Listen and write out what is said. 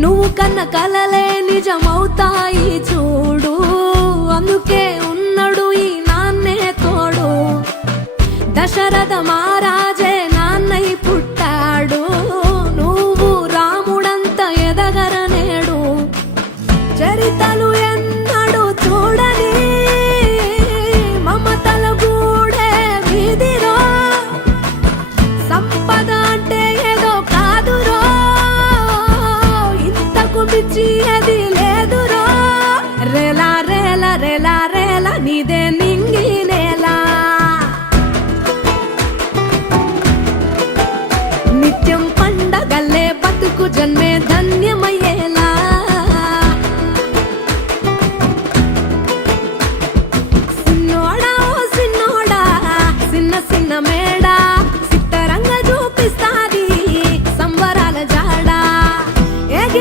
నువ్వు కన్న కలలే నిజమవుతాయి చూడు, అందుకే ఉన్నడు ఈ నాన్నే తోడు. దశరథ మహారాజే నాన్నై పుట్టాడు, నువ్వు రాముడంత ఎదగరనేడు. చరితలు ఎన్నడు చూడని మమతల గూడే వీధిలో, సంపద అంటే ఏదో కాదురో, ఇంతకు మించి